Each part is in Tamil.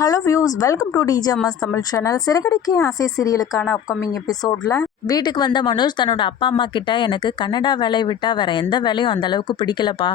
Hello views, welcome to DJMS Tamil channel. சிறகடிக்க ஆசை சீரியலுக்கான அப்கமிங் எபிசோடில் வீட்டுக்கு வந்த மனோஜ் தன்னோட அப்பா அம்மா கிட்ட எனக்கு கன்னடா வேலையை விட்டால் வேறு எந்த வேலையும் அந்த அளவுக்கு பிடிக்கலப்பா,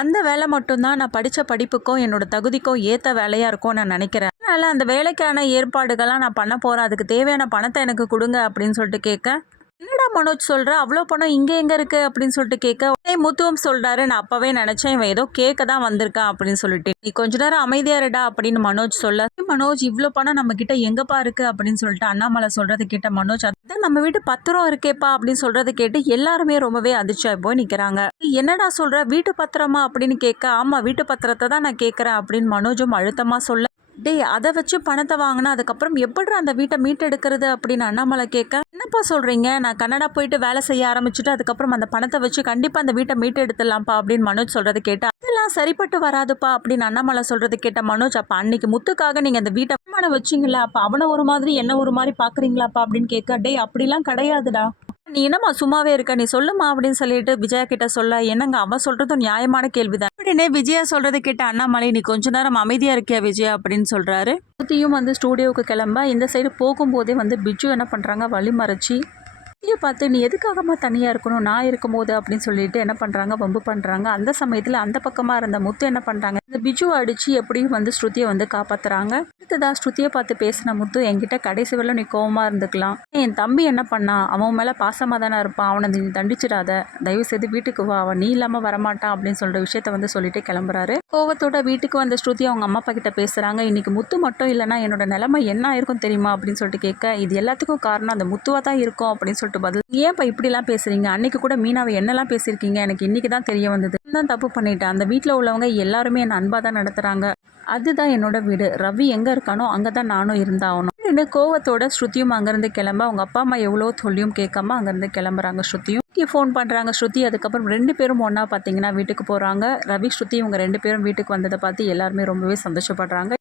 அந்த வேலை மட்டும்தான் நான் படித்த படிப்புக்கும் என்னோட தகுதிக்கும் ஏற்ற வேலையாக இருக்கும் நான் நினைக்கிறேன். அதனால் அந்த வேலைக்கான ஏற்பாடுகள்லாம் நான் பண்ண போகிறேன், அதுக்கு தேவையான பணத்தை எனக்கு கொடுங்க அப்படின்னு சொல்லிட்டு கேட்க, என்னடா மனோஜ் சொல்கிற, அவ்வளோ பணம் இங்கே எங்கே இருக்குது அப்படின்னு சொல்லிட்டு கேட்க, முத்துவம் சொல்கிறாரு, நான் அப்போவே நினச்சேன் இவன் ஏதோ கேட்க தான் வந்திருக்கான் அப்படின்னு சொல்லிட்டு, நீ கொஞ்ச நேரம் அமைதியாக இருடா அப்படின்னு மனோஜ் சொல்ல, மனோஜ் இவ்வளோ பணம் நம்ம கிட்ட எங்கப்பா இருக்குது அப்படின்னு சொல்லிட்டு அண்ணாமலை சொல்கிறது கேட்ட மனோஜ், அதான் நம்ம வீட்டு பத்திரம் இருக்கேப்பா அப்படின்னு சொல்கிறது கேட்டு எல்லாருமே ரொம்பவே அதிர்ச்சியாக போய் நிற்கிறாங்க. என்னடா சொல்கிற, வீட்டு பத்திரமா அப்படின்னு கேட்க, ஆமாம் வீட்டு பத்திரத்தை தான் நான் கேட்குறேன் அப்படின்னு மனோஜும் அழுத்தமாக சொல்ல, டேய் அதை வச்சு பணத்தை வாங்கினா அதுக்கப்புறம் எப்படி அந்த வீட்டை மீட்டெடுக்கிறது அப்படின்னு அண்ணாமலை கேட்க, என்னப்பா சொல்கிறீங்க, நான் கன்னடா போயிட்டு வேலை செய்ய ஆரம்பிச்சுட்டு அதுக்கப்புறம் அந்த பணத்தை வச்சு கண்டிப்பாக அந்த வீட்டை மீட்டு எடுத்துடலாம்ப்பா அப்படின்னு மனோஜ் சொல்கிறது கேட்டால், அதெல்லாம் சரிப்பட்டு வராதுப்பா அப்படின்னு அண்ணாமலை சொல்கிறது கேட்ட மனோஜ், அப்போ அன்னைக்கு முத்துக்காக நீங்கள் அந்த வீட்டை வச்சிங்களா, அப்போ அவனை ஒரு மாதிரி என்ன ஒரு மாதிரி பார்க்குறீங்களாப்பா அப்படின்னு கேட்க, டேய் அப்படிலாம் கிடையாதுடா, நீ என்னம்மா சும்மாவே இருக்க, நீ சொல்லுமா அப்படின்னு சொல்லிட்டு விஜயா கிட்ட சொல்ல, என்னங்க அவன் சொல்றதும் நியாயமான கேள்விதான் அப்படின்னே விஜயா சொல்றது கேட்ட அண்ணாமலை, நீ கொஞ்ச நேரம் அமைதியா இருக்கியா விஜயா அப்படின்னு சொல்றாரு. சுத்தியும் வந்து ஸ்டூடியோவுக்கு கிளம்ப இந்த சைடு போகும்போதே வந்து பிஜு என்ன பண்றாங்க, வழி மறைச்சி பார்த்து, நீ எதுக்காகமா தனியாக இருக்கணும், நான் இருக்கும்போது அப்படின்னு சொல்லிட்டு என்ன பண்ணுறாங்க, வம்பு பண்ணுறாங்க. அந்த சமயத்தில் அந்த பக்கமாக இருந்த முத்து என்ன பண்ணுறாங்க, இந்த பிஜு அடித்து எப்படியும் வந்து ஸ்ருதியை வந்து காப்பாற்றுறாங்க. அடுத்ததா ஸ்ருதியை பார்த்து பேசின முத்து, என்கிட்ட கடைசி வரல நீ கோவமாக இருந்துக்கலாம், என் தம்பி என்ன பண்ணான், அவன் மேலே பாசமாக தானே இருப்பான், அவனை நீ தண்டிச்சிடாத, தயவு செய்து வீட்டுக்கு வா, அவன் நீ இல்லாமல் வரமாட்டான் அப்படின்னு சொல்கிற விஷயத்த வந்து சொல்லிட்டு கிளம்புறாரு. கோவத்தோட வீட்டுக்கு வந்த ஸ்ருதி அவங்க அம்மா அப்பா கிட்ட பேசுகிறாங்க. இன்னைக்கு முத்து மட்டும் இல்லைனா என்னோட நிலைமை என்ன ஆயிருக்கும் தெரியுமா அப்படின்னு சொல்லிட்டு கேட்க, இது எல்லாத்துக்கும் காரணம் அந்த முத்துவாக தான் இருக்கும் அப்படின்னு சொல்லிட்டு பதில், ஏன்ப்பா இப்படிலாம் பேசுறீங்க, அன்னைக்கு கூட மீனாவை என்னெல்லாம் பேசியிருக்கீங்க, எனக்கு இன்னைக்கு தான் தெரிய வந்தது, தான் தப்பு பண்ணிட்டேன், அந்த வீட்டில் உள்ளவங்க எல்லாருமே என்னை அன்பாக தான் நடத்துகிறாங்க, அதுதான் என்னோட வீடு, ரவி எங்கே இருக்கானோ அங்கே தான் நானும் இருந்தாகணும் அப்படின்னு கோவத்தோட ஸ்ருதியும் அங்கேருந்து கிளம்ப, அவங்க அப்பா அம்மா எவ்வளோ சொல்லியும் கேட்காம அங்கேருந்து கிளம்புறாங்க. ஸ்ருதியும் ஃபோன் பண்ணுறாங்க ஸ்ருதி, அதுக்கப்புறம் 2 பேரும் ஒன்றா பார்த்தீங்கன்னா வீட்டுக்கு போகிறாங்க. ரவி ஸ்ருதி இவங்க 2 பேரும் வீட்டுக்கு வந்ததை பார்த்து எல்லாருமே ரொம்பவே சந்தோஷப்படுறாங்க.